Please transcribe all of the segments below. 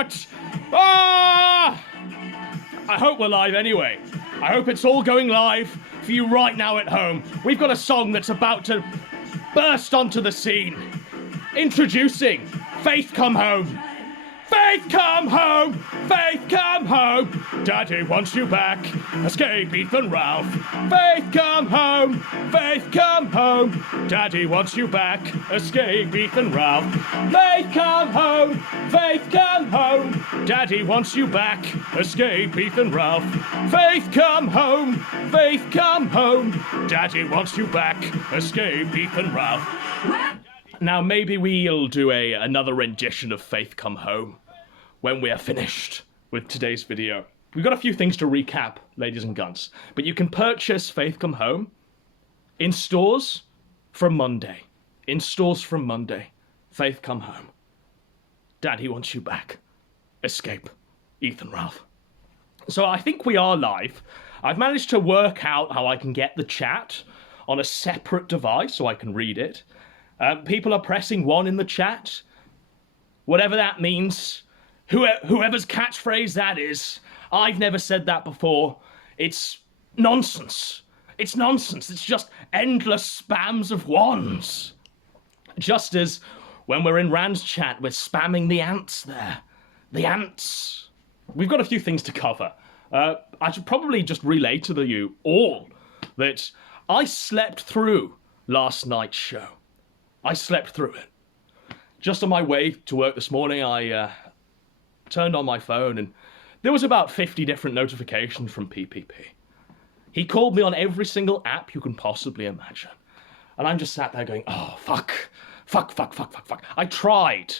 What? Ah! I hope we're live anyway. I hope it's all going live for you right now at home. We've got a song that's about to burst onto the scene. Introducing Faith Come Home. Faith come home! Faith come home! Daddy wants you back. Escape Ethan Ralph. Faith come home! Faith come home! Daddy wants you back. Escape Ethan Ralph. Faith come home! Faith come home! Daddy wants you back. Escape Ethan Ralph. Faith come home! Faith come home! Daddy wants you back. Escape Ethan Ralph. Now maybe we'll do another rendition of Faith Come Home when we are finished with today's video. We've got a few things to recap, ladies and guns, but you can purchase Faith Come Home in stores from Monday. In stores from Monday. Faith Come Home. Daddy wants you back. Escape Ethan Ralph. So I think we are live. I've managed to work out how I can get the chat on a separate device so I can read it. People are pressing 1 in the chat. Whatever that means. Whoever's catchphrase that is. I've never said that before. It's nonsense. It's nonsense. It's just endless spams of 1s. Just as when we're in Rand's chat, we're spamming the ants there. The ants. We've got a few things to cover. I should probably just relay to you all that I slept through last night's show. I slept through it. Just on my way to work this morning, I turned on my phone and there was about 50 different notifications from PPP. He called me on every single app you can possibly imagine. And I'm just sat there going, oh, fuck. I tried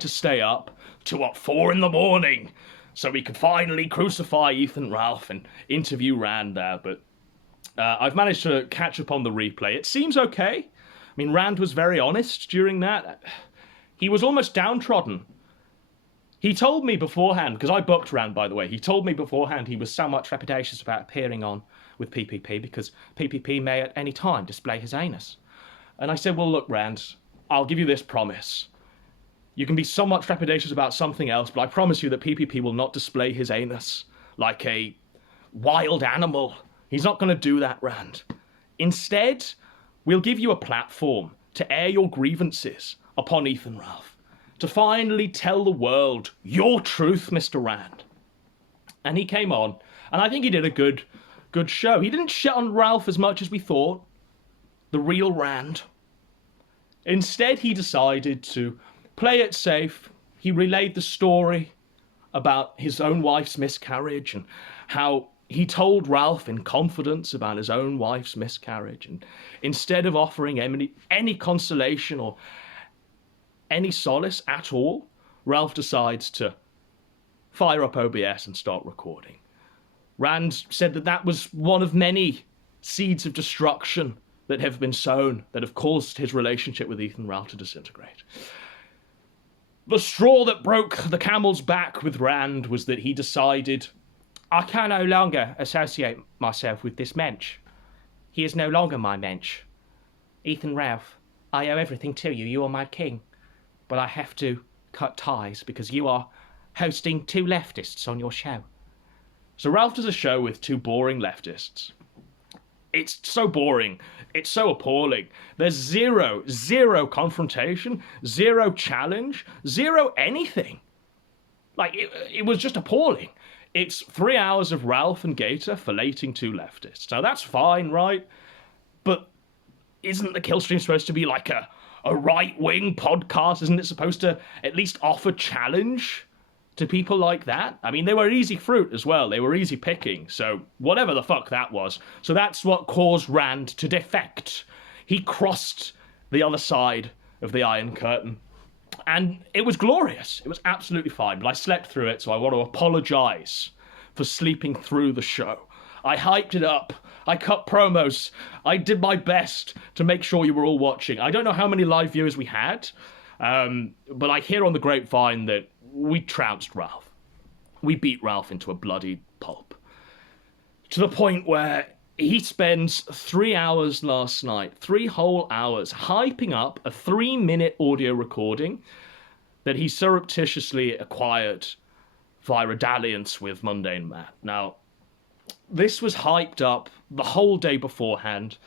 to stay up to 4 in the morning so we could finally crucify Ethan Ralph and interview Rand there, but I've managed to catch up on the replay. It seems okay. I mean, Rand was very honest during that. He was almost downtrodden. He told me beforehand, because I booked Rand, by the way, he told me beforehand he was somewhat trepidatious about appearing on with PPP because PPP may at any time display his anus. And I said, well, look, Rand, I'll give you this promise. You can be somewhat trepidatious about something else, but I promise you that PPP will not display his anus like a wild animal. He's not going to do that, Rand. Instead, we'll give you a platform to air your grievances upon Ethan Ralph, to finally tell the world your truth, Mr. Rand. And he came on, and I think he did a good show. He didn't shit on Ralph as much as we thought, the real Rand. Instead, he decided to play it safe. He relayed the story about his own wife's miscarriage and how he told Ralph in confidence about his own wife's miscarriage, and instead of offering any consolation or any solace at all, Ralph decides to fire up OBS and start recording. Rand said that was one of many seeds of destruction that have been sown that have caused his relationship with Ethan Ralph to disintegrate. The straw that broke the camel's back with Rand was that he decided, I can no longer associate myself with this mensch. He is no longer my mensch. Ethan Ralph, I owe everything to you. You are my king. But I have to cut ties because you are hosting 2 leftists on your show. So Ralph does a show with 2 boring leftists. It's so boring. It's so appalling. There's zero confrontation, 0 challenge, 0 anything. Like, it was just appalling. It's 3 hours of Ralph and Gator filleting 2 leftists. Now, that's fine, right? But isn't the Killstream supposed to be like a right-wing podcast? Isn't it supposed to at least offer challenge to people like that? I mean, they were easy fruit as well. They were easy picking. So whatever the fuck that was. So that's what caused Rand to defect. He crossed the other side of the Iron Curtain. And it was glorious. It was absolutely fine. But I slept through it, so I want to apologize for sleeping through the show. I hyped it up. I cut promos. I did my best to make sure you were all watching. I don't know how many live viewers we had, but I hear on the grapevine that we trounced Ralph. We beat Ralph into a bloody pulp. To the point where he spends 3 hours last night, 3 whole hours, hyping up a 3-minute audio recording that he surreptitiously acquired via a dalliance with Mundane Matt. Now, this was hyped up the whole day beforehand,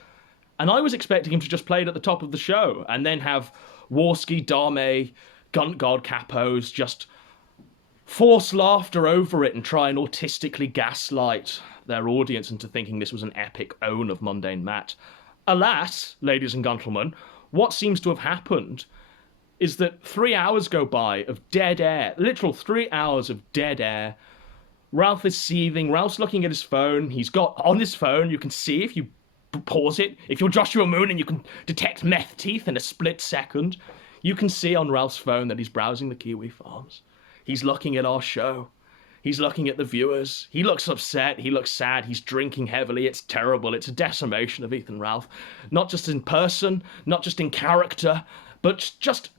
and I was expecting him to just play it at the top of the show and then have Warski, Dame, Gunt God Capos just force laughter over it and try and autistically gaslight their audience into thinking this was an epic own of Mundane Matt. Alas, ladies and gentlemen, what seems to have happened is that 3 hours go by of dead air, literal 3 hours of dead air. Ralph is seething. Ralph's looking at his phone. He's got on his phone, you can see if you pause it, if you're Joshua Moon and you can detect meth teeth in a split second, you can see on Ralph's phone that he's browsing the Kiwi Farms. He's looking at our show. He's looking at the viewers. He looks upset. He looks sad. He's drinking heavily. It's terrible. It's a decimation of Ethan Ralph. Not just in person, not just in character, but just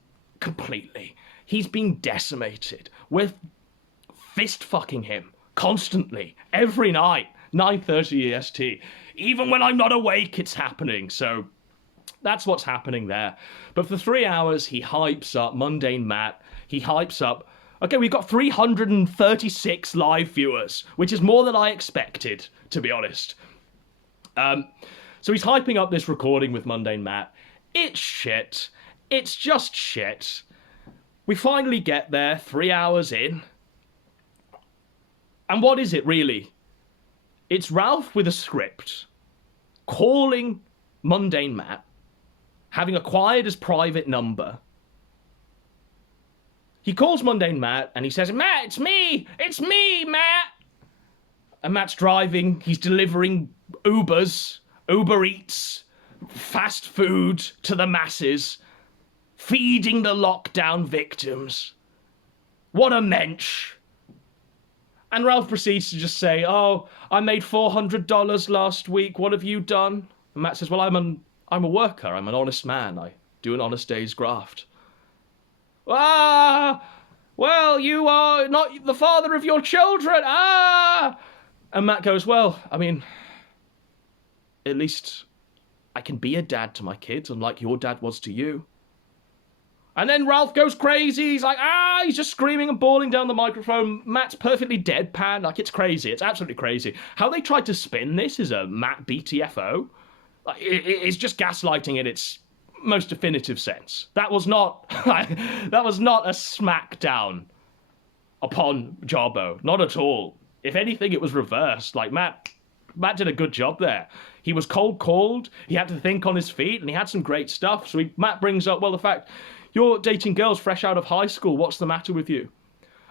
completely. He's being decimated. We're fist-fucking him constantly, every night, 9:30 EST. Even when I'm not awake, it's happening. So that's what's happening there. But for 3 hours, he hypes up Mundane Matt. He hypes up... Okay, we've got 336 live viewers, which is more than I expected, to be honest. So he's hyping up this recording with Mundane Matt. It's shit. It's just shit. We finally get there, 3 hours in. And what is it, really? It's Ralph with a script, calling Mundane Matt, having acquired his private number. He calls Mundane Matt, and he says, "Matt, it's me! It's me, Matt!" And Matt's driving, he's delivering Ubers, Uber Eats, fast food to the masses, feeding the lockdown victims. What a mensch. And Ralph proceeds to just say, "Oh, I made $400 last week. What have you done?" And Matt says, "Well, I'm a worker. I'm an honest man. I do an honest day's graft." "Ah, well, you are not the father of your children. Ah!" And Matt goes, "Well, I mean, at least I can be a dad to my kids, unlike your dad was to you." And then Ralph goes crazy. He's like, he's just screaming and bawling down the microphone. Matt's perfectly deadpan. Like, it's crazy. It's absolutely crazy. How they tried to spin this is a Matt BTFO. Like, it's just gaslighting in its most definitive sense. That was not a smackdown upon Jobbo. Not at all. If anything, it was reversed. Like, Matt did a good job there. He was cold-called. He had to think on his feet, and he had some great stuff. So Matt brings up, well, the fact... You're dating girls fresh out of high school. What's the matter with you?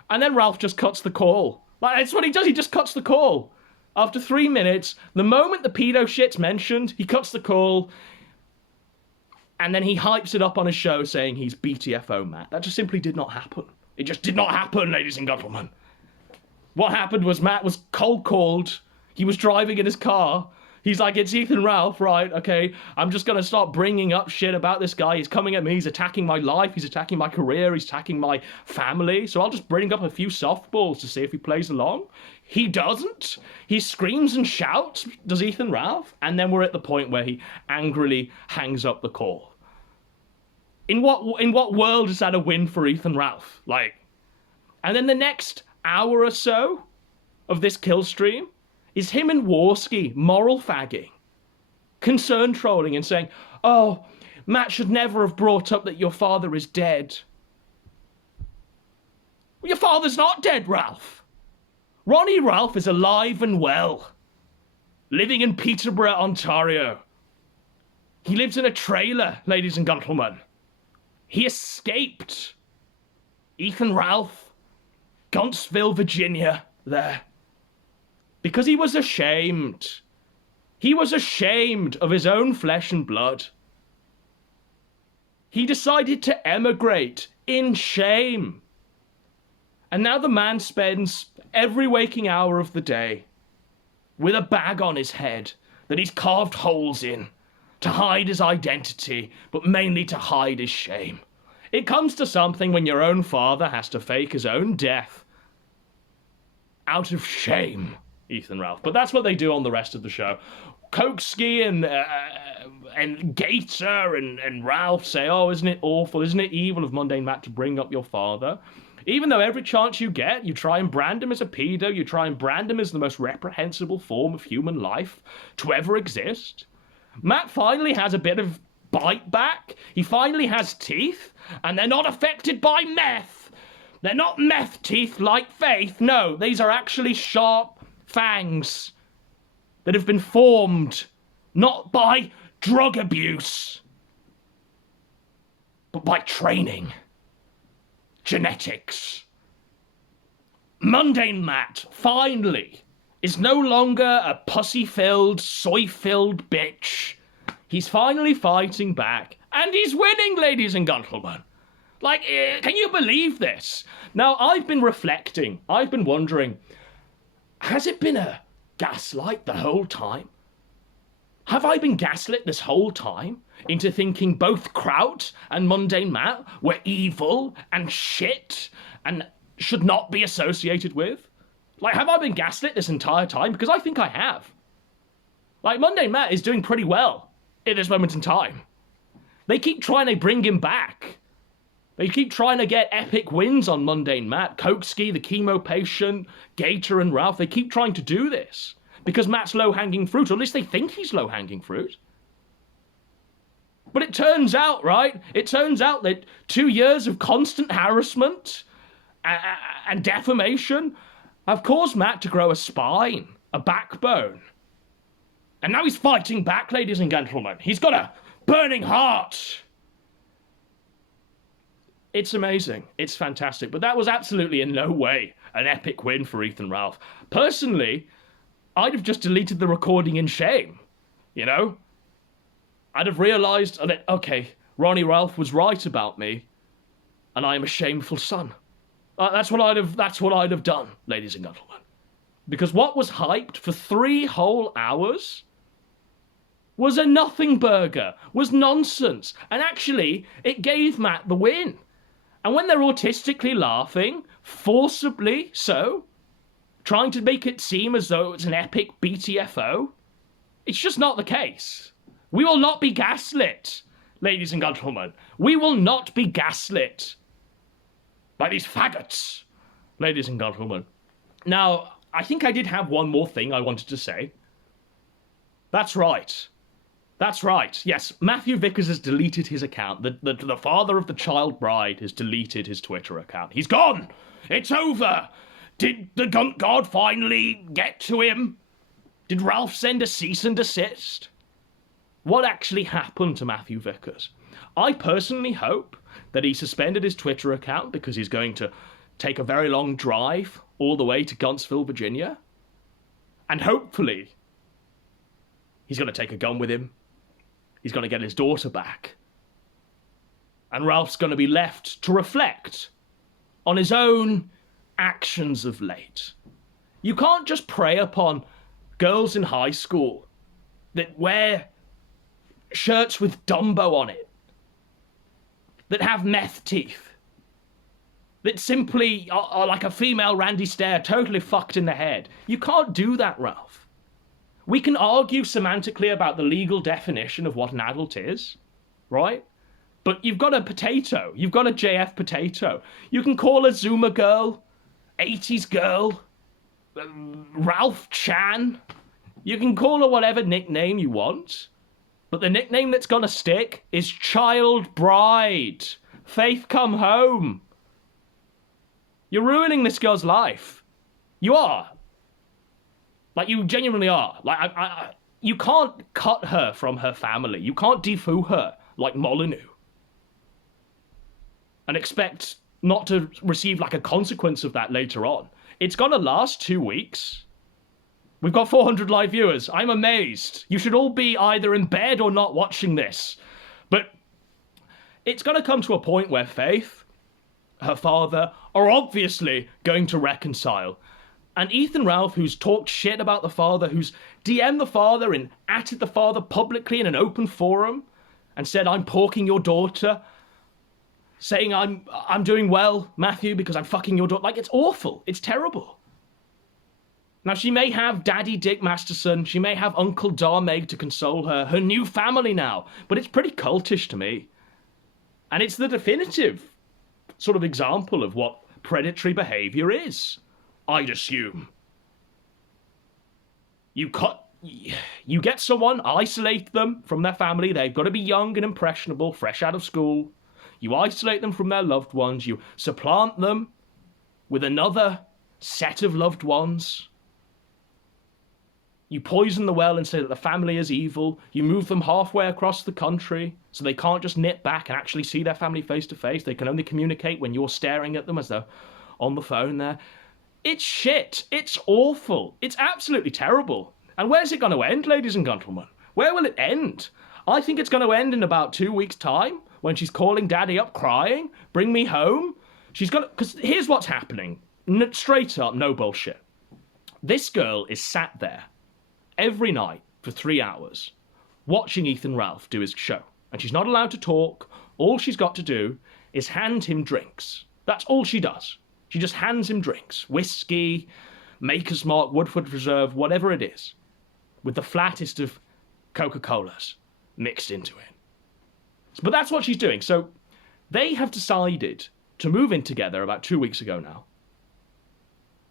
And then Ralph just cuts the call. Like, that's what he does. He just cuts the call. After 3 minutes, the moment the pedo shit's mentioned, he cuts the call. And then he hypes it up on his show saying he's BTFO Matt. That just simply did not happen. It just did not happen, ladies and gentlemen. What happened was Matt was cold-called. He was driving in his car. He's like, "It's Ethan Ralph, right? Okay, I'm just going to start bringing up shit about this guy. He's coming at me. He's attacking my life. He's attacking my career. He's attacking my family. So I'll just bring up a few softballs to see if he plays along." He doesn't. He screams and shouts, does Ethan Ralph? And then we're at the point where he angrily hangs up the call. In what world is that a win for Ethan Ralph? Like, and then the next hour or so of this kill stream is him and Warski moral fagging, concern trolling and saying, "Oh, Matt should never have brought up that your father is dead." Well, your father's not dead, Ralph. Ronnie Ralph is alive and well, living in Peterborough, Ontario. He lives in a trailer, ladies and gentlemen. He escaped. Ethan Ralph, Guntsville, Virginia, there. Because he was ashamed. He was ashamed of his own flesh and blood. He decided to emigrate in shame. And now the man spends every waking hour of the day with a bag on his head that he's carved holes in to hide his identity, but mainly to hide his shame. It comes to something when your own father has to fake his own death out of shame, Ethan Ralph. But that's what they do on the rest of the show. Kokeski and Gator and Ralph say, oh, isn't it awful, isn't it evil of Mundane Matt to bring up your father? Even though every chance you get, you try and brand him as a pedo, you try and brand him as the most reprehensible form of human life to ever exist. Matt finally has a bit of bite back. He finally has teeth, and they're not affected by meth. They're not meth teeth like Faith. No, these are actually sharp fangs that have been formed not by drug abuse, but by training. Genetics. Mundane Matt, finally, is no longer a pussy-filled, soy-filled bitch. He's finally fighting back, and he's winning, ladies and gentlemen. Like, can you believe this? Now, I've been reflecting, I've been wondering, has it been a gaslight the whole time? Have I been gaslit this whole time into thinking both Kraut and Mundane Matt were evil and shit and should not be associated with? Like, have I been gaslit this entire time? Because I think I have. Like, Mundane Matt is doing pretty well at this moment in time. They keep trying to bring him back. They keep trying to get epic wins on Mundane Matt. Kokeski, the chemo patient, Gator and Ralph, they keep trying to do this. Because Matt's low-hanging fruit, or at least they think he's low-hanging fruit. But it turns out, right? It turns out that 2 years of constant harassment and defamation have caused Matt to grow a spine, a backbone. And now he's fighting back, ladies and gentlemen. He's got a burning heart. It's amazing. It's fantastic. But that was absolutely in no way an epic win for Ethan Ralph. Personally, I'd have just deleted the recording in shame, you know? I'd have realised that, okay, Ronnie Ralph was right about me, and I am a shameful son. That's what I'd have done, ladies and gentlemen. Because what was hyped for 3 whole hours was a nothing burger, was nonsense, and actually, it gave Matt the win. And when they're autistically laughing, forcibly so, trying to make it seem as though it's an epic BTFO, it's just not the case. We will not be gaslit, ladies and gentlemen. We will not be gaslit by these faggots, ladies and gentlemen. Now, I think I did have one more thing I wanted to say. That's right. That's right. Yes, Matthew Vickers has deleted his account. The father of the child bride has deleted his Twitter account. He's gone. It's over. Did the Gunt God finally get to him? Did Ralph send a cease and desist? What actually happened to Matthew Vickers? I personally hope that he suspended his Twitter account because he's going to take a very long drive all the way to Guntsville, Virginia. And hopefully, he's going to take a gun with him. He's going to get his daughter back. And Ralph's going to be left to reflect on his own actions of late. You can't just prey upon girls in high school that wear shirts with Dumbo on it, that have meth teeth, that simply are like a female Randy Stair, totally fucked in the head. You can't do that, Ralph. We can argue semantically about the legal definition of what an adult is, right? But you've got a potato. You've got a JF potato. You can call a Zoomer girl, 80s girl, Ralph Chan. You can call her whatever nickname you want. But the nickname that's gonna stick is Child Bride. Faith Come Home. You're ruining this girl's life. You are. Like, you genuinely are. Like, you can't cut her from her family. You can't defoo her like Molyneux and expect not to receive, like, a consequence of that later on. It's gonna last 2 weeks. We've got 400 live viewers. I'm amazed. You should all be either in bed or not watching this. But it's gonna come to a point where Faith, her father, are obviously going to reconcile. And Ethan Ralph, who's talked shit about the father, who's DM'd the father and atted the father publicly in an open forum and said, I'm porking your daughter, saying I'm doing well, Matthew, because I'm fucking your daughter. Like, it's awful. It's terrible. Now, she may have Daddy Dick Masterson, she may have Uncle Darmeg to console her new family now, but it's pretty cultish to me. And it's the definitive sort of example of what predatory behavior is, I'd assume. You get someone, isolate them from their family, they've got to be young and impressionable, fresh out of school. You isolate them from their loved ones, you supplant them with another set of loved ones. You poison the well and say that the family is evil. You move them halfway across the country so they can't just nip back and actually see their family face to face. They can only communicate when you're staring at them as they're on the phone there. It's shit. It's awful. It's absolutely terrible. And where's it going to end, ladies and gentlemen? Where will it end? I think it's going to end in about 2 weeks' time when she's calling Daddy up crying, bring me home. She's going to... Because here's what's happening. Straight up, no bullshit. This girl is sat there every night for 3 hours watching Ethan Ralph do his show. And she's not allowed to talk. All she's got to do is hand him drinks. That's all she does. She just hands him drinks. Whiskey, Maker's Mark, Woodford Reserve, whatever it is. With the flattest of Coca-Colas mixed into it. But that's what she's doing. So they have decided to move in together about 2 weeks ago now.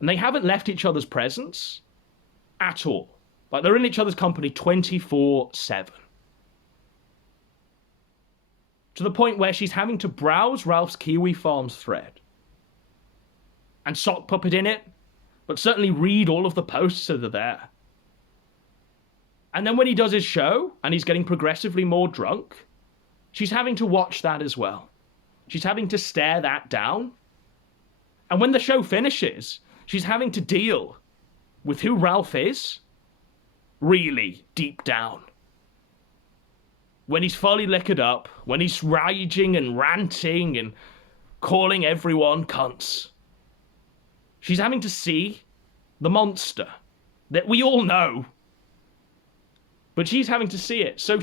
And they haven't left each other's presence at all. Like, they're in each other's company 24/7. To the point where she's having to browse Ralph's Kiwi Farms thread. And sock puppet in it. But certainly read all of the posts that are there. And then when he does his show, and he's getting progressively more drunk, she's having to watch that as well. She's having to stare that down. And when the show finishes, she's having to deal with who Ralph is, really deep down. When he's fully liquored up, when he's raging and ranting and calling everyone cunts. She's having to see the monster that we all know. But she's having to see it. So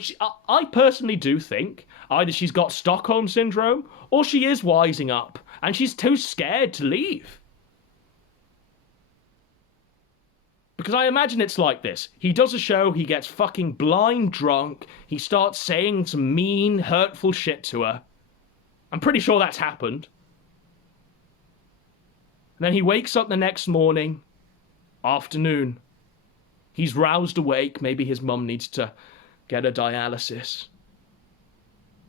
I personally do think either she's got Stockholm Syndrome or she is wising up and she's too scared to leave. Because I imagine it's like this. He does a show, he gets fucking blind drunk, he starts saying some mean, hurtful shit to her. I'm pretty sure that's happened. And then he wakes up the next morning, afternoon. He's roused awake. Maybe his mum needs to get a dialysis.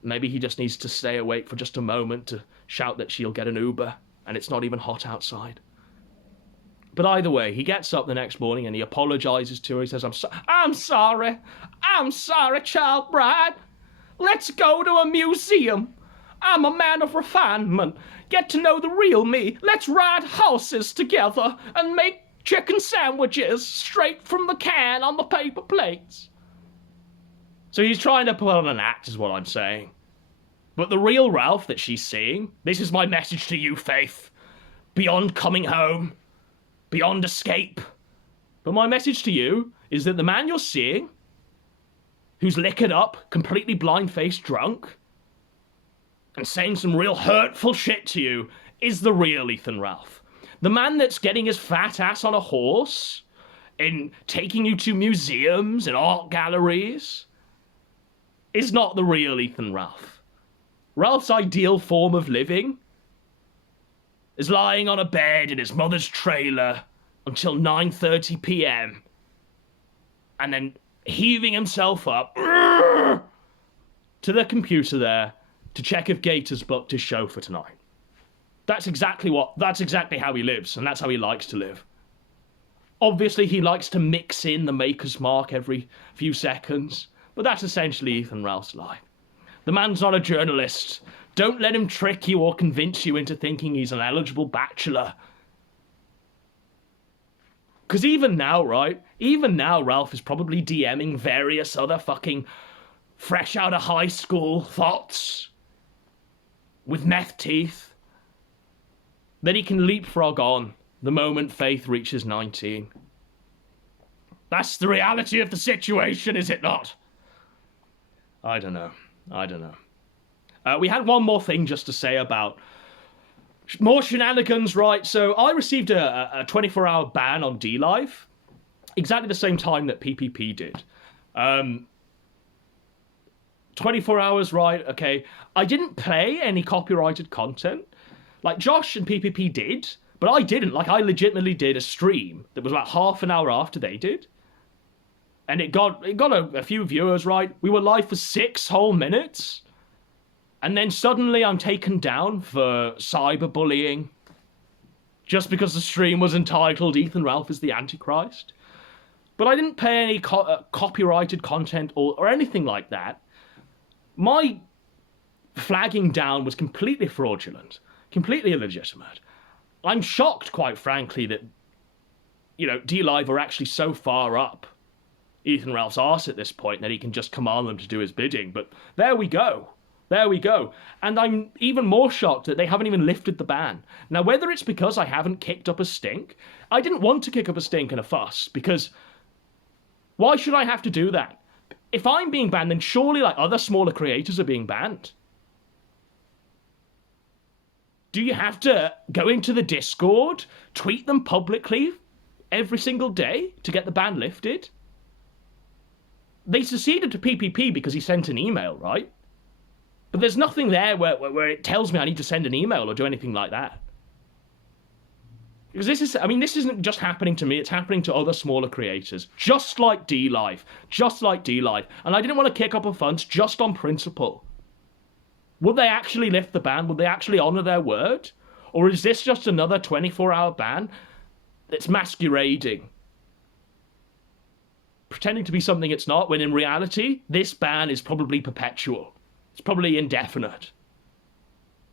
Maybe he just needs to stay awake for just a moment to shout that she'll get an Uber and it's not even hot outside. But either way, he gets up the next morning and he apologizes to her. He says, I'm sorry, child bride. Let's go to a museum. I'm a man of refinement. Get to know the real me. Let's ride horses together and make chicken sandwiches straight from the can on the paper plates. So he's trying to put on an act, is what I'm saying. But the real Ralph that she's seeing, this is my message to you, Faith. Beyond coming home, beyond escape. But my message to you is that the man you're seeing, who's liquored up, completely blind-faced drunk, and saying some real hurtful shit to you, is the real Ethan Ralph. The man that's getting his fat ass on a horse and taking you to museums and art galleries is not the real Ethan Ralph. Ralph's ideal form of living is lying on a bed in his mother's trailer until 9:30 p.m. and then heaving himself up to the computer there to check if Gator's booked his show for tonight. That's exactly how he lives, and that's how he likes to live. Obviously, he likes to mix in the Maker's Mark every few seconds, but that's essentially Ethan Ralph's life. The man's not a journalist. Don't let him trick you or convince you into thinking he's an eligible bachelor. Because even now, right? Even now, Ralph is probably DMing various other fucking fresh out of high school thoughts with meth teeth that he can leapfrog on the moment Faith reaches 19. That's the reality of the situation, is it not? I don't know. We had one more thing just to say about more shenanigans, right? So I received a 24-hour ban on DLive exactly the same time that PPP did. 24 hours, right? Okay. I didn't play any copyrighted content. Like, Josh and PPP did, but I didn't. Like, I legitimately did a stream that was about half an hour after they did. And it got a few viewers, right? We were live for 6 whole minutes. And then suddenly I'm taken down for cyberbullying. Just because the stream was entitled Ethan Ralph is the Antichrist. But I didn't pay any copyrighted content or anything like that. My flagging down was completely fraudulent, completely illegitimate. I'm shocked, quite frankly, that, D-Live are actually so far up Ethan Ralph's arse at this point that he can just command them to do his bidding. But there we go. There we go. And I'm even more shocked that they haven't even lifted the ban. Now, whether it's because I haven't kicked up a stink, I didn't want to kick up a stink and a fuss, because why should I have to do that? If I'm being banned, then surely like other smaller creators are being banned. Do you have to go into the Discord, tweet them publicly every single day to get the ban lifted? They seceded to PPP because he sent an email, right? But there's nothing there where it tells me I need to send an email or do anything like that. Because this isn't just happening to me, it's happening to other smaller creators. Just like D-Live. Just like D-Live. And I didn't want to kick up a fuss just on principle. Would they actually lift the ban? Would they actually honour their word? Or is this just another 24-hour ban that's masquerading? Pretending to be something it's not, when in reality, this ban is probably perpetual. It's probably indefinite.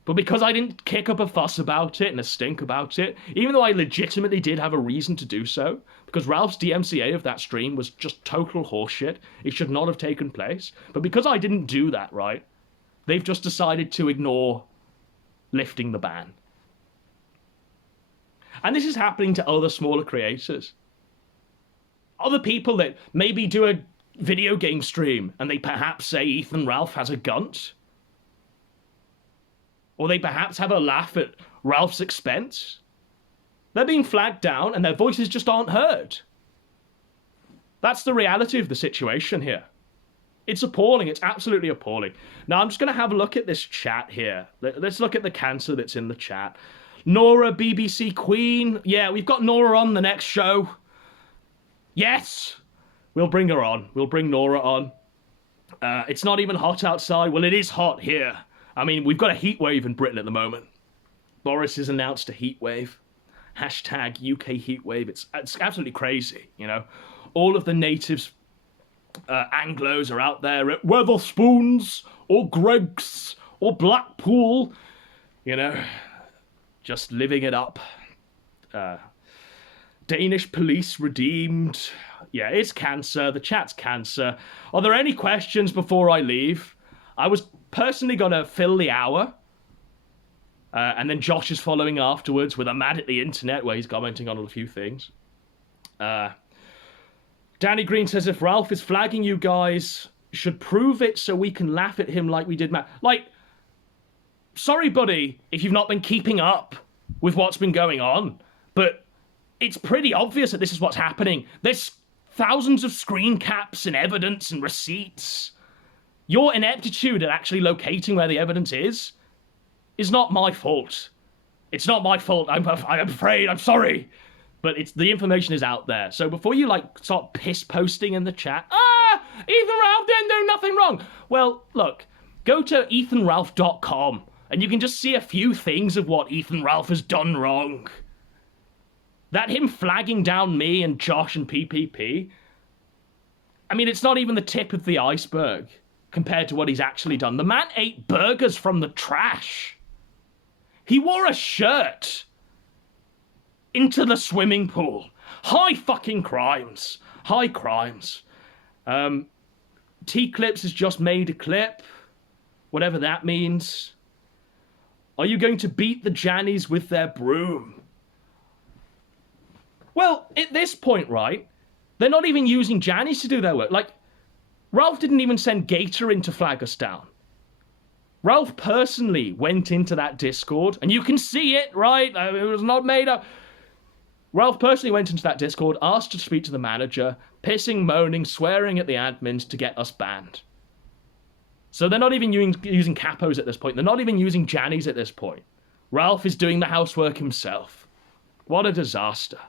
But because I didn't kick up a fuss about it and a stink about it, even though I legitimately did have a reason to do so, because Ralph's DMCA of that stream was just total horseshit, it should not have taken place, but because I didn't do that, right, they've just decided to ignore lifting the ban. And this is happening to other smaller creators. Other people that maybe do a video game stream and they perhaps say Ethan Ralph has a gunt. Or they perhaps have a laugh at Ralph's expense. They're being flagged down and their voices just aren't heard. That's the reality of the situation here. It's appalling. It's absolutely appalling. Now, I'm just going to have a look at this chat here. Let's look at the cancer that's in the chat. Nora, BBC Queen. Yeah, we've got Nora on the next show. Yes, we'll bring her on. We'll bring Nora on. It's not even hot outside. Well, it is hot here. I mean, we've got a heat wave in Britain at the moment. Boris has announced a heat wave. Hashtag UK heat wave. It's absolutely crazy, you know. All of the natives, Anglos are out there at Wetherspoons or Greggs or Blackpool, you know, just living it up. Danish police redeemed. Yeah, it's cancer. The chat's cancer. Are there any questions before I leave? I was personally going to fill the hour. And then Josh is following afterwards with a Mad at the Internet where he's commenting on a few things. Danny Green says, if Ralph is flagging you guys, should prove it so we can laugh at him like we did Matt. Like, sorry, buddy, if you've not been keeping up with what's been going on. But it's pretty obvious that this is what's happening. There's thousands of screen caps and evidence and receipts. Your ineptitude at actually locating where the evidence is not my fault. It's not my fault. I'm afraid. I'm sorry. But the information is out there. So before you start piss posting in the chat, Ethan Ralph didn't do nothing wrong. Well, look, go to ethanralph.com and you can just see a few things of what Ethan Ralph has done wrong. That him flagging down me and Josh and PPP, I mean, it's not even the tip of the iceberg compared to what he's actually done. The man ate burgers from the trash. He wore a shirt into the swimming pool. High fucking crimes. High crimes. T-Clips has just made a clip. Whatever that means. Are you going to beat the Jannies with their broom? Well, at this point, right, they're not even using Jannies to do their work. Like, Ralph didn't even send Gator in to flag us down. Ralph personally went into that Discord, and you can see it, right? It was not made up. Ralph personally went into that Discord, asked to speak to the manager, pissing, moaning, swearing at the admins to get us banned. So they're not even using capos at this point. They're not even using Jannies at this point. Ralph is doing the housework himself. What a disaster.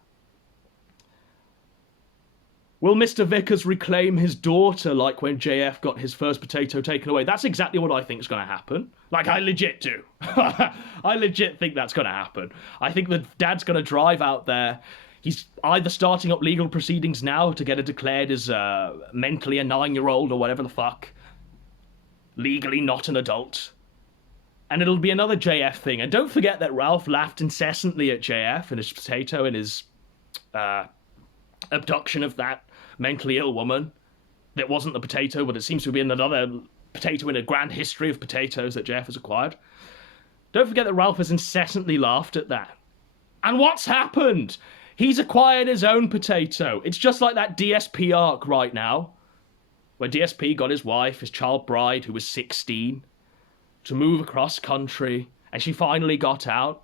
Will Mr. Vickers reclaim his daughter like when JF got his first potato taken away? That's exactly what I think is going to happen. Like, I legit do. I legit think that's going to happen. I think the dad's going to drive out there. He's either starting up legal proceedings now to get her declared as mentally a 9-year-old or whatever the fuck. Legally not an adult. And it'll be another JF thing. And don't forget that Ralph laughed incessantly at JF and his potato and his abduction of that mentally ill woman. That wasn't the potato, but it seems to be another potato in a grand history of potatoes that JF has acquired. Don't forget that Ralph has incessantly laughed at that. And what's happened? He's acquired his own potato. It's just like that DSP arc right now, where DSP got his wife, his child bride, who was 16, to move across country, and she finally got out.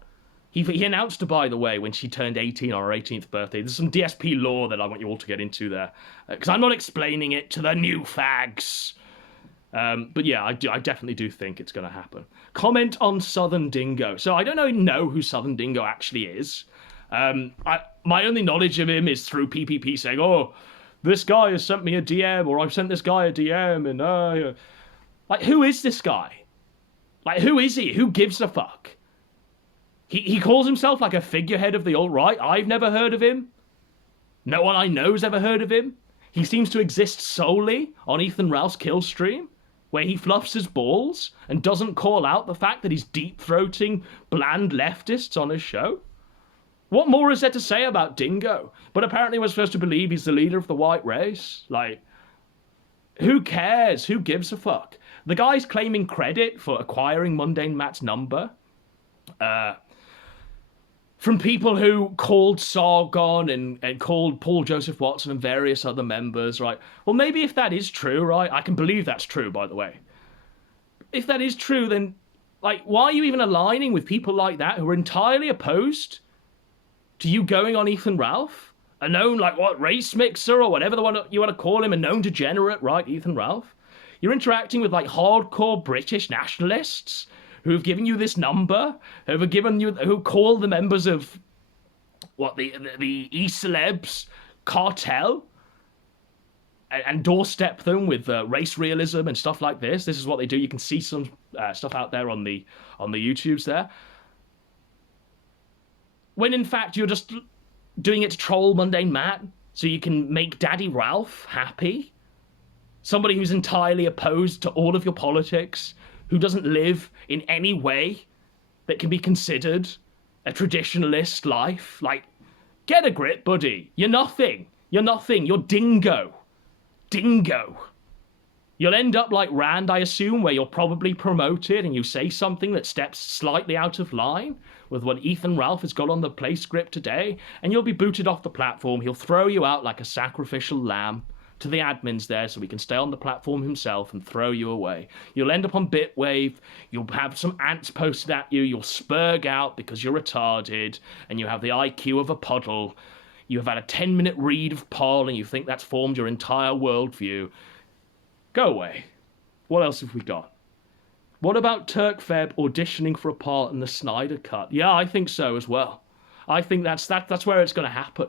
He announced her, by the way, when she turned 18 on her 18th birthday. There's some DSP lore that I want you all to get into there, because I'm not explaining it to the new fags. But yeah, I definitely do think it's going to happen. Comment on Southern Dingo. So I don't even know who Southern Dingo actually is. My only knowledge of him is through PPP saying, oh, this guy has sent me a DM, or I've sent this guy a DM, and like, who is this guy? Like, who is he? Who gives a fuck? He calls himself like a figurehead of the alt-right. I've never heard of him. No one I know's ever heard of him. He seems to exist solely on Ethan Ralph's Killstream, where he fluffs his balls and doesn't call out the fact that he's deep-throating bland leftists on his show. What more is there to say about Dingo? But apparently we're supposed to believe he's the leader of the white race. Like, who cares? Who gives a fuck? The guy's claiming credit for acquiring Mundane Matt's number. From people who called Sargon and called Paul Joseph Watson and various other members, right? Well, maybe if that is true, right? I can believe that's true, by the way. If that is true, then, like, why are you even aligning with people like that who are entirely opposed to you going on Ethan Ralph? A known, like, what, race mixer or whatever you want to call him, a known degenerate, right, Ethan Ralph? You're interacting with, like, hardcore British nationalists who've given you this number, who call the members of, what, the E-Celebs cartel, and doorstep them with race realism and stuff like this. This is what they do. You can see some stuff out there on the YouTubes there. When in fact you're just doing it to troll Mundane Matt, so you can make Daddy Ralph happy. Somebody who's entirely opposed to all of your politics, who doesn't live in any way that can be considered a traditionalist life. Like, get a grip, buddy. You're nothing. You're nothing. You're Dingo. Dingo. You'll end up like Rand, I assume, where you're probably promoted and you say something that steps slightly out of line with what Ethan Ralph has got on the play script today, and you'll be booted off the platform. He'll throw you out like a sacrificial lamb to the admins there so he can stay on the platform himself and throw you away. You'll end up on Bitwave, you'll have some ants posted at you, you'll spurg out because you're retarded, and you have the IQ of a puddle. You have had a 10-minute read of Paul and you think that's formed your entire worldview. Go away. What else have we got? What about Turk Feb auditioning for a part in the Snyder Cut? Yeah, I think so as well. I think that's where it's going to happen.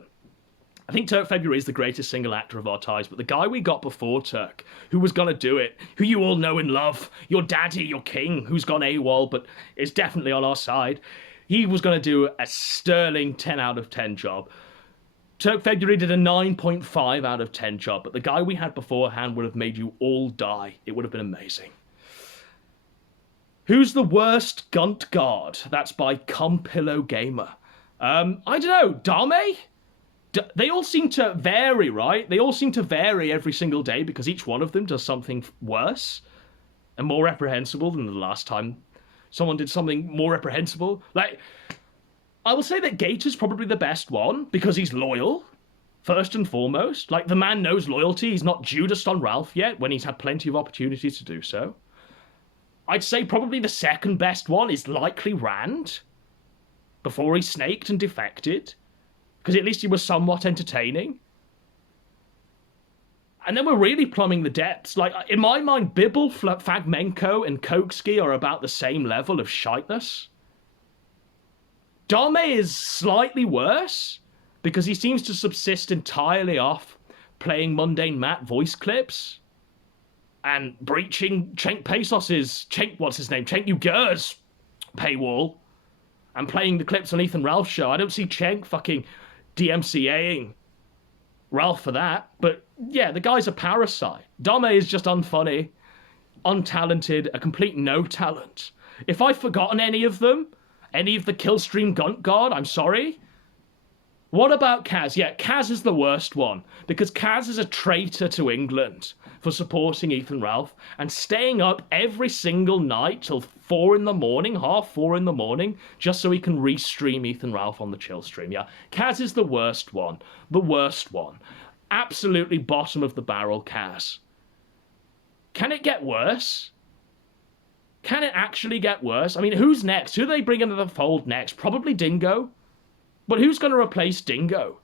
I think Turk February is the greatest single actor of our times, but the guy we got before Turk, who was going to do it, who you all know and love, your daddy, your king, who's gone AWOL, but is definitely on our side, he was going to do a sterling 10 out of 10 job. Turk February did a 9.5 out of 10 job, but the guy we had beforehand would have made you all die. It would have been amazing. Who's the worst Gunt Guard? That's by Cumpillow Gamer. I don't know, Dame? They all seem to vary, right? They all seem to vary every single day because each one of them does something worse and more reprehensible than the last time someone did something more reprehensible. Like, I will say that Gator's probably the best one because he's loyal, first and foremost. Like, the man knows loyalty. He's not Judas on Ralph yet when he's had plenty of opportunities to do so. I'd say probably the second best one is likely Rand before he snaked and defected. because at least he was somewhat entertaining. And then we're really plumbing the depths. Like, in my mind, Bibble, Fragmenko, and Koksky are about the same level of shiteness. Dame is slightly worse, because he seems to subsist entirely off playing mundane Matt voice clips and breaching Cenk Pesos's, Cenk Uyghur's paywall and playing the clips on Ethan Ralph's show. I don't see Cenk fucking DMCAing Ralph for that, but yeah, the guy's a parasite. Dame is just unfunny, untalented, a complete no talent. If I've forgotten any of them, any of the Killstream Gunt God, I'm sorry. What about Kaz? Yeah, Kaz is the worst one, because Kaz is a traitor to England for supporting Ethan Ralph and staying up every single night till 4 in the morning, half 4 in the morning, just so he can restream Ethan Ralph on the chill stream. Yeah, Kaz is the worst one. The worst one. Absolutely bottom of the barrel, Kaz. Can it get worse? Can it actually get worse? I mean, who's next? Who do they bring into the fold next? Probably Dingo. But who's going to replace Dingo?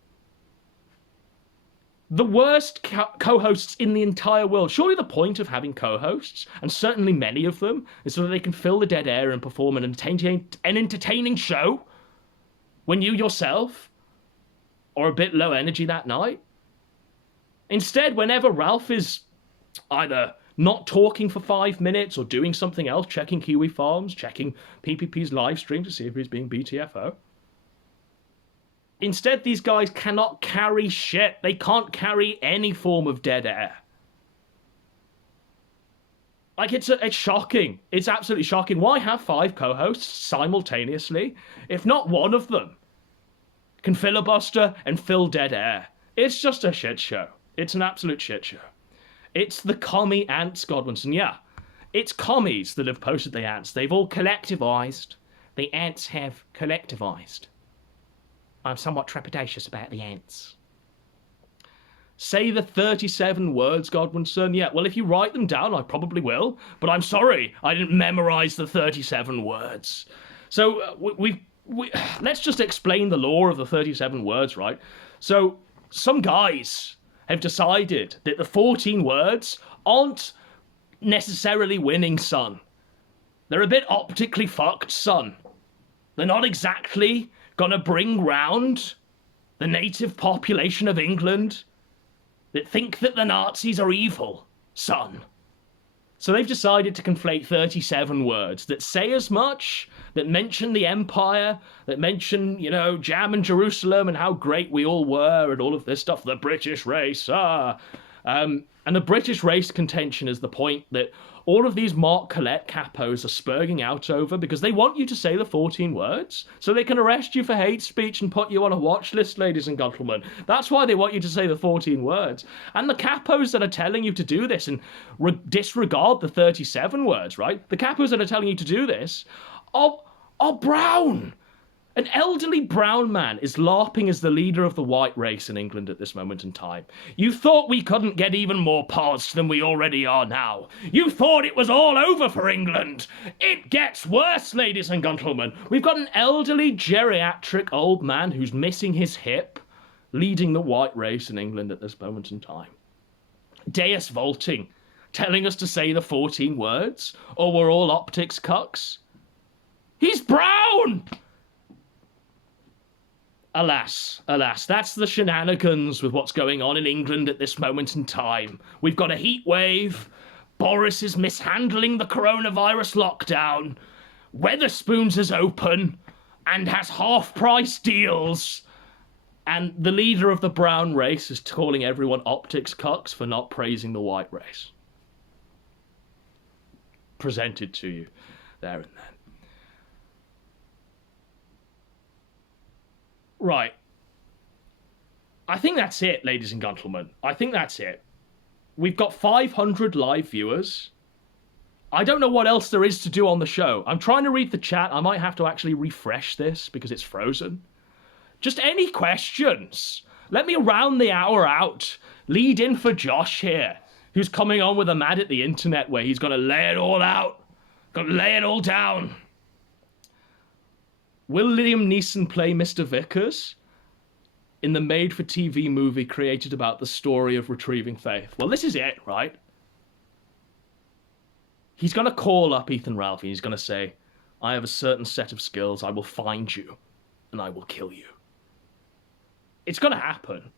The worst co-hosts in the entire world. Surely the point of having co-hosts, and certainly many of them, is so that they can fill the dead air and perform an entertaining show when you yourself are a bit low energy that night. Instead, whenever Ralph is either not talking for 5 minutes or doing something else, checking Kiwi Farms, checking PPP's live stream to see if he's being BTFO, instead, these guys cannot carry shit. They can't carry any form of dead air. Like, it's shocking. It's absolutely shocking. Why have 5 co-hosts simultaneously if not one of them can filibuster and fill dead air? It's just a shit show. It's an absolute shit show. It's the commie ants, Godwinson. Yeah, it's commies that have posted the ants. They've all collectivized. The ants have collectivized. I'm somewhat trepidatious about the ants. Say the 37 words, Godwinson. Yeah, well, if you write them down, I probably will. But I'm sorry, I didn't memorize the 37 words. So let's just explain the lore of the 37 words, right? So some guys have decided that the 14 words aren't necessarily winning, son. They're a bit optically fucked, son. They're not exactly gonna bring round the native population of England that think that the Nazis are evil, son. So they've decided to conflate 37 words that say as much, that mention the Empire, that mention, Jam and Jerusalem and how great we all were and all of this stuff, the British race, And the British race contention is the point that all of these Mark Collette capos are spurging out over because they want you to say the 14 words so they can arrest you for hate speech and put you on a watch list, ladies and gentlemen. That's why they want you to say the 14 words. And the capos that are telling you to do this and disregard the 37 words, right? The capos that are telling you to do this are brown. An elderly brown man is LARPing as the leader of the white race in England at this moment in time. You thought we couldn't get even more paused than we already are now. You thought it was all over for England. It gets worse, ladies and gentlemen. We've got an elderly, geriatric old man who's missing his hip, leading the white race in England at this moment in time. Deus vaulting, telling us to say the 14 words, or we're all optics cucks. He's brown! Alas, that's the shenanigans with what's going on in England at this moment in time. We've got a heat wave, Boris is mishandling the coronavirus lockdown, Wetherspoons is open and has half-price deals, and the leader of the brown race is calling everyone optics cucks for not praising the white race. Presented to you there and then. Right. I think that's it, ladies and gentlemen. I think that's it. We've got 500 live viewers. I don't know what else there is to do on the show. I'm trying to read the chat. I might have to actually refresh this because it's frozen. Just any questions. Let me round the hour out. Lead in for Josh here, who's coming on with a Mad at the Internet where he's got to lay it all out. Got to lay it all down. Will Liam Neeson play Mr. Vickers? in the made-for-TV movie created about the story of retrieving Faith. Well, this is it, right? He's going to call up Ethan Ralphie and he's going to say, I have a certain set of skills. I will find you and I will kill you. It's going to happen.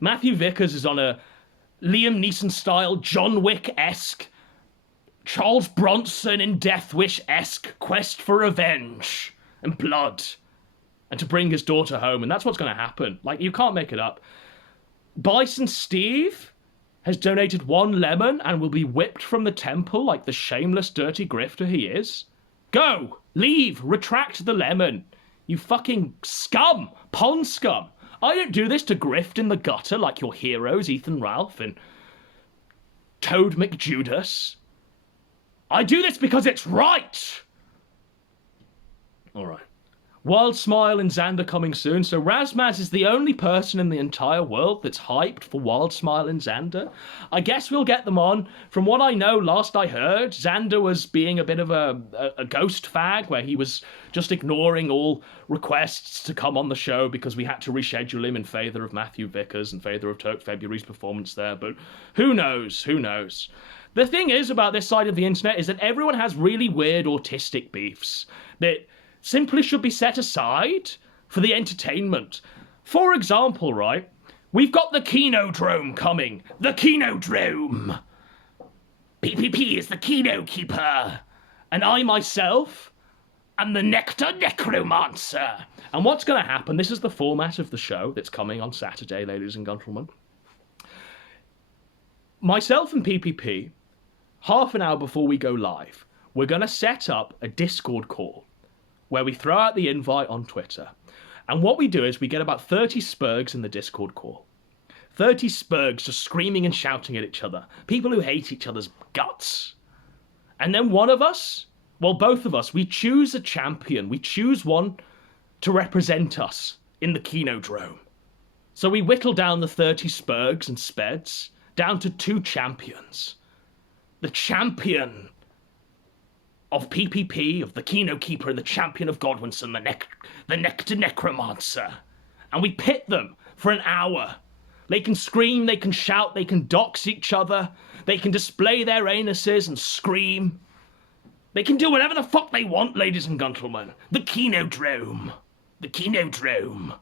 Matthew Vickers is on a Liam Neeson-style, John Wick-esque, Charles Bronson in Death Wish-esque quest for revenge and blood and to bring his daughter home. And that's what's going to happen. Like, you can't make it up. Bison Steve has donated 1 lemon and will be whipped from the temple like the shameless, dirty grifter he is. Go! Leave! Retract the lemon! You fucking scum! Pond scum! I don't do this to grift in the gutter like your heroes, Ethan Ralph and Toad McJudas. I do this because it's right! Alright. Wild Smile and Xander coming soon. So Razmaz is the only person in the entire world that's hyped for Wild Smile and Xander. I guess we'll get them on. From what I know, last I heard, Xander was being a bit of a ghost fag, where he was just ignoring all requests to come on the show because we had to reschedule him in favour of Matthew Vickers, in favour of Turk February's performance there. But who knows? Who knows? The thing is about this side of the internet is that everyone has really weird autistic beefs that simply should be set aside for the entertainment. For example, right, we've got the Kinodrome coming. The Kinodrome. PPP is the Kino Keeper. And I myself am the Nectar Necromancer. And what's going to happen, this is the format of the show that's coming on Saturday, ladies and gentlemen. Myself and PPP, half an hour before we go live, we're going to set up a Discord call where we throw out the invite on Twitter. And what we do is we get about 30 spurgs in the Discord call. 30 spurgs just screaming and shouting at each other. People who hate each other's guts. And then one of us, well, both of us, we choose a champion. We choose one to represent us in the Kinodrome. So we whittle down the 30 spurgs and speds down to 2 champions. The champion of PPP, of the Kino Keeper, and the champion of Godwinson, the Nectar Necromancer. And we pit them for an hour. They can scream, they can shout, they can dox each other, they can display their anuses and scream. They can do whatever the fuck they want, ladies and gentlemen. The Kinodrome. The Kinodrome.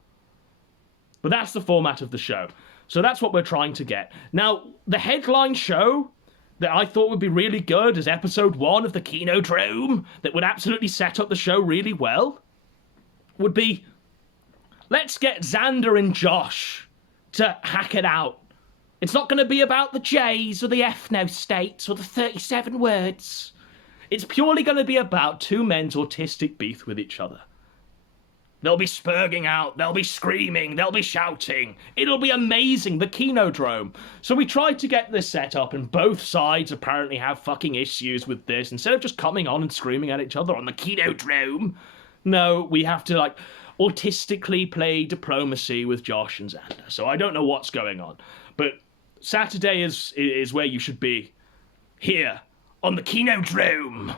But that's the format of the show. So that's what we're trying to get. Now, the headline show that I thought would be really good as episode 1 of the Kinodrome, that would absolutely set up the show really well, would be, let's get Xander and Josh to hack it out. It's not going to be about the J's or the ethno states or the 37 words. It's purely going to be about 2 men's autistic beef with each other. They'll be spurging out, they'll be screaming, they'll be shouting. It'll be amazing, the Kinodrome. So we tried to get this set up, and both sides apparently have fucking issues with this. Instead of just coming on and screaming at each other on the Kinodrome, no, we have to, like, autistically play diplomacy with Josh and Xander. So I don't know what's going on. But Saturday is where you should be. Here, on the Kinodrome,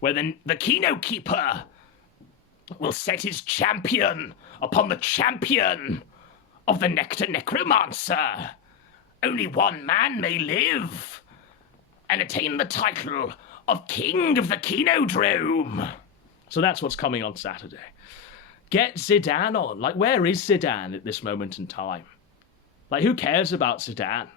where the Kino Keeper will set his champion upon the champion of the Nectar Necromancer. Only one man may live and attain the title of King of the Kinodrome. So that's what's coming on Saturday. Get Zidane on. Like, where is Zidane at this moment in time? Like, who cares about Zidane?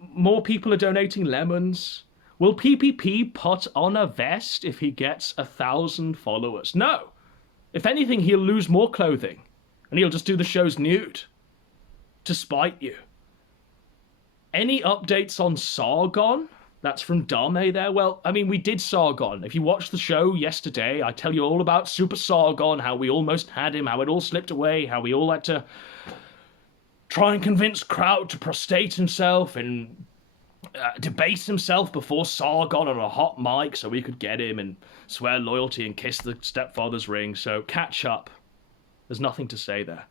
More people are donating lemons. Will PPP put on a vest if he gets 1,000 followers? No. If anything, he'll lose more clothing. And he'll just do the shows nude. To spite you. Any updates on Sargon? That's from Dame there. Well, I mean, we did Sargon. If you watched the show yesterday, I tell you all about Super Sargon, how we almost had him, how it all slipped away, how we all had to try and convince Kraut to prostrate himself and debase himself before Sargon on a hot mic so we could get him and swear loyalty and kiss the stepfather's ring. So catch up. There's nothing to say there.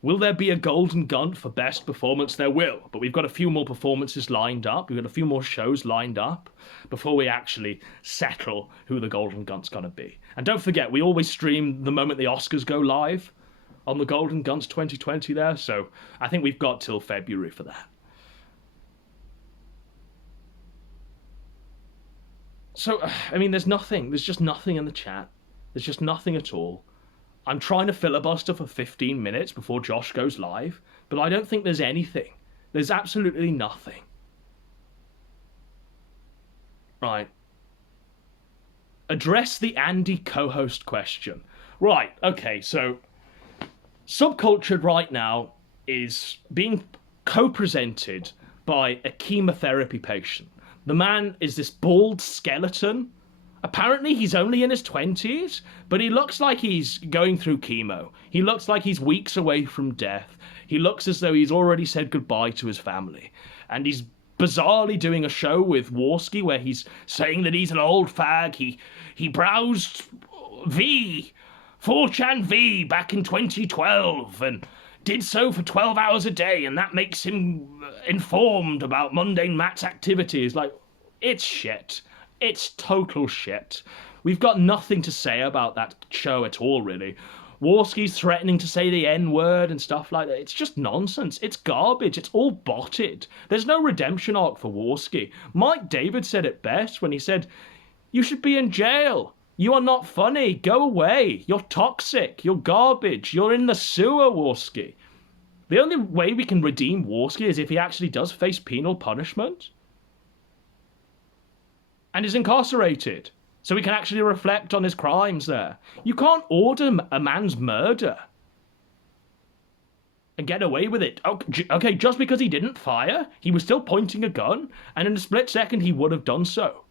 Will there be a golden gun for best performance? There will, but we've got a few more performances lined up. We've got a few more shows lined up before we actually settle who the golden gun's going to be. And don't forget, we always stream the moment the Oscars go live on the Golden Guns 2020 there, so I think we've got till February for that. So, I mean, there's just nothing in the chat. There's just nothing at all. I'm trying to filibuster for 15 minutes before Josh goes live, but I don't think there's anything. There's absolutely nothing. Right. Address the Andy co-host question. Right, okay, so Subcultured right now is being co-presented by a chemotherapy patient. The man is this bald skeleton. Apparently he's only in his 20s, but he looks like he's going through chemo. He looks like he's weeks away from death. He looks as though he's already said goodbye to his family. And he's bizarrely doing a show with Warski where he's saying that he's an old fag. He browsed 4chan V back in 2012 and did so for 12 hours a day, and that makes him informed about mundane Matt's activities. Like, it's shit. It's total shit. We've got nothing to say about that show at all, really. Warski's threatening to say the N-word and stuff like that. It's just nonsense. It's garbage. It's all botted. There's no redemption arc for Warski. Mike David said it best when he said, "You should be in jail. You are not funny. Go away. You're toxic. You're garbage. You're in the sewer, Warski." The only way we can redeem Warski is if he actually does face penal punishment and is incarcerated, so we can actually reflect on his crimes there. You can't order a man's murder and get away with it. Okay, just because he didn't fire, he was still pointing a gun, and in a split second he would have done so.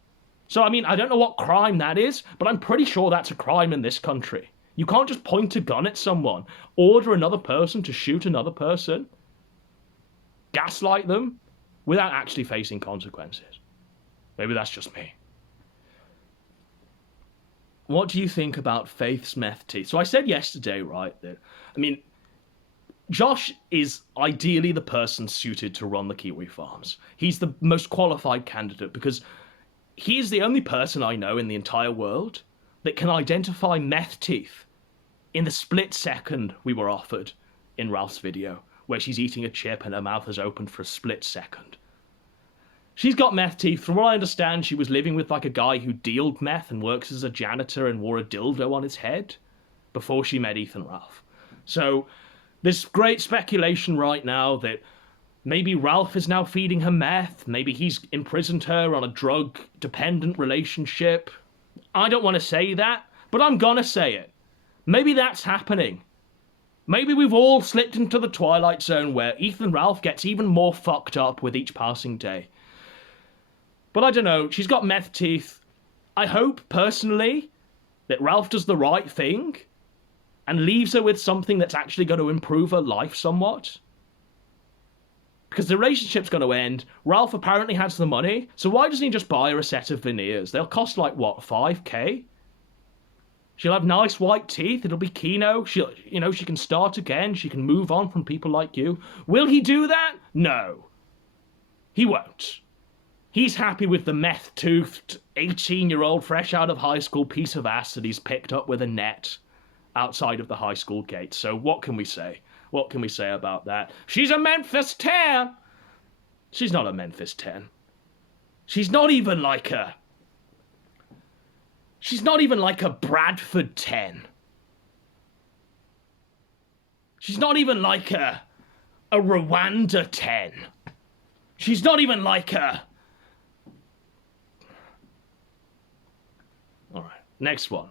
So, I mean, I don't know what crime that is, but I'm pretty sure that's a crime in this country. You can't just point a gun at someone, order another person to shoot another person, gaslight them, without actually facing consequences. Maybe that's just me. What do you think about Faith's meth teeth? So I said yesterday, right, that, I mean, Josh is ideally the person suited to run the Kiwi Farms. He's the most qualified candidate because he is the only person I know in the entire world that can identify meth teeth in the split second we were offered in Ralph's video, where she's eating a chip and her mouth is opened for a split second. She's got meth teeth. From what I understand, she was living with like a guy who dealed meth and works as a janitor and wore a dildo on his head before she met Ethan Ralph. So there's great speculation right now that maybe Ralph is now feeding her meth. Maybe he's imprisoned her on a drug-dependent relationship. I don't want to say that, but I'm gonna say it. Maybe that's happening. Maybe we've all slipped into the twilight zone where Ethan Ralph gets even more fucked up with each passing day. But I don't know, she's got meth teeth. I hope, personally, that Ralph does the right thing and leaves her with something that's actually going to improve her life somewhat. Because the relationship's going to end. Ralph apparently has the money, so why doesn't he just buy her a set of veneers? They'll cost like, what, $5,000? She'll have nice white teeth, it'll be Kino, she can start again, she can move on from people like you. Will he do that? No. He won't. He's happy with the meth-toothed, 18-year-old fresh out of high school piece of ass that he's picked up with a net outside of the high school gate. So what can we say? What can we say about that? She's a Memphis 10! She's not a Memphis 10. She's not even like a Bradford 10. She's not even like a Rwanda 10. She's not even like a... All right, next one.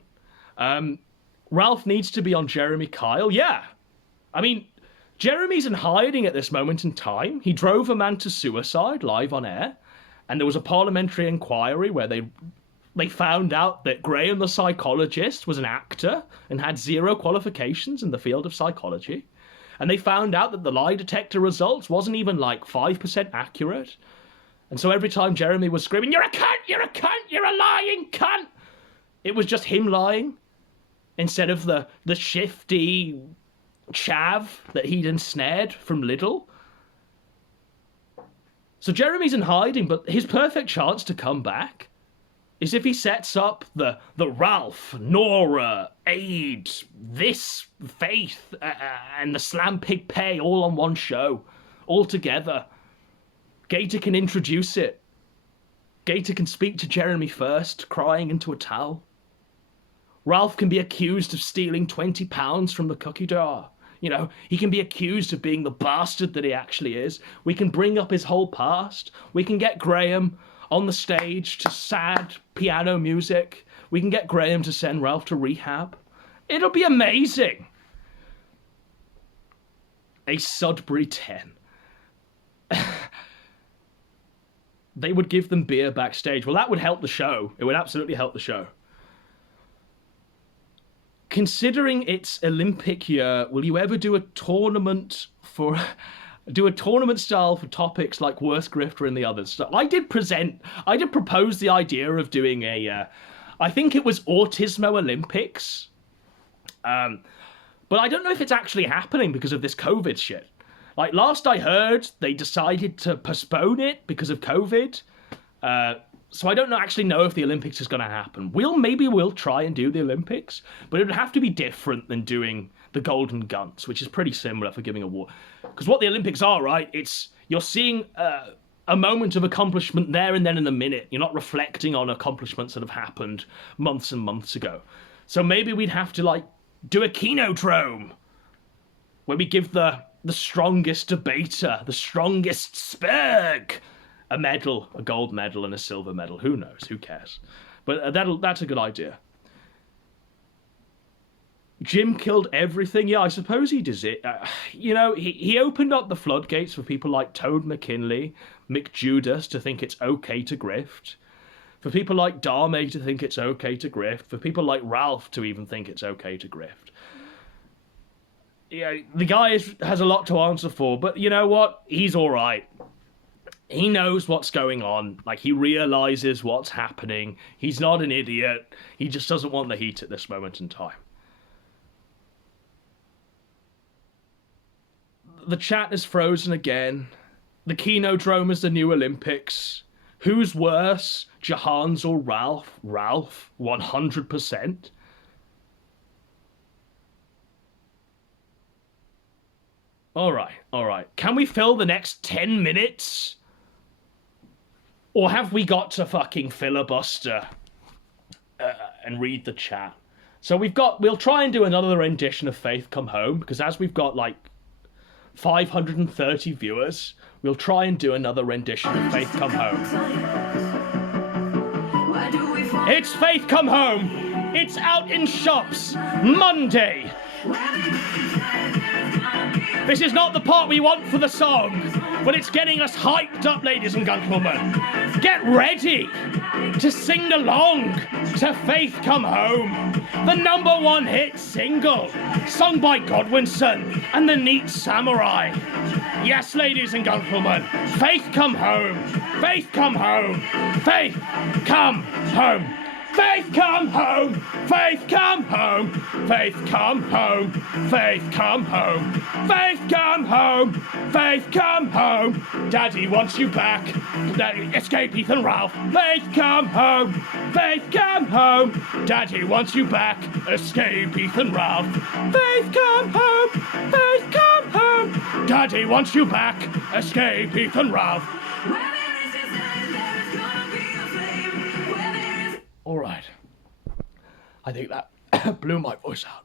Ralph needs to be on Jeremy Kyle. Yeah. I mean, Jeremy's in hiding at this moment in time. He drove a man to suicide live on air, and there was a parliamentary inquiry where they found out that Graham the psychologist was an actor and had 0 qualifications in the field of psychology. And they found out that the lie detector results wasn't even like 5% accurate. And so every time Jeremy was screaming, "You're a cunt! You're a cunt! You're a lying cunt!" it was just him lying instead of the shifty chav that he'd ensnared from Lidl. So Jeremy's in hiding, but his perfect chance to come back is if he sets up the Ralph, Nora, Aid, this, Faith, and the Slam Pig Pay all on one show, all together. Gator can introduce it. Gator can speak to Jeremy first, crying into a towel. Ralph can be accused of stealing £20 from the cookie jar. You know, he can be accused of being the bastard that he actually is. We can bring up his whole past. We can get Graham on the stage to sad piano music. We can get Graham to send Ralph to rehab. It'll be amazing. A Sudbury 10. They would give them beer backstage. Well, that would help the show. It would absolutely help the show. Considering it's Olympic year, will you ever do a tournament style for topics like worst grifter and the others? So I did propose the idea of doing I think it was Autismo Olympics. But I don't know if it's actually happening because of this COVID shit. Like, last I heard, they decided to postpone it because of COVID. So I don't actually know if the Olympics is going to happen. Maybe we'll try and do the Olympics, but it would have to be different than doing the Golden Guns, which is pretty similar for giving award. Because what the Olympics are, right, you're seeing a moment of accomplishment there and then in a minute. You're not reflecting on accomplishments that have happened months and months ago. So maybe we'd have to, like, do a Kinodrome, where we give the strongest debater, the strongest Spurg, a medal, a gold medal and a silver medal. Who knows? Who cares? But that's a good idea. Jim killed everything. Yeah, I suppose he does it. You know, he opened up the floodgates for people like Toad McKinley, Mick Judas to think it's okay to grift, for people like Dharme to think it's okay to grift, for people like Ralph to even think it's okay to grift. Yeah, the guy has a lot to answer for, but you know what? He's all right. He knows what's going on. Like, he realizes what's happening. He's not an idiot. He just doesn't want the heat at this moment in time. The chat is frozen again. The Kinodrome is the new Olympics. Who's worse, Jahans or Ralph? Ralph, 100%. All right. Can we fill the next 10 minutes? Or have we got to fucking filibuster and read the chat? So we'll try and do another rendition of Faith Come Home, because as we've got like 530 viewers, we'll try and do another rendition of Faith Come Home. It's Faith Come Home. It's out in shops Monday. This is not the part we want for the song, but it's getting us hyped up, ladies and gentlemen. Get ready to sing along to Faith Come Home, the #1 hit single, sung by Godwinson and the Neat Samurai. Yes, ladies and gentlemen, Faith Come Home, Faith Come Home, Faith Come Home. Faith come home, Faith come home, Faith come home, Faith come home, Faith come home, Faith come home. Daddy wants you back. Daddy, escape Ethan Ralph. Faith come home, Faith come home. Daddy wants you back. Escape Ethan Ralph. Faith come home, Faith come home. Daddy wants you back. Escape Ethan Ralph. All right. I think that blew my voice out.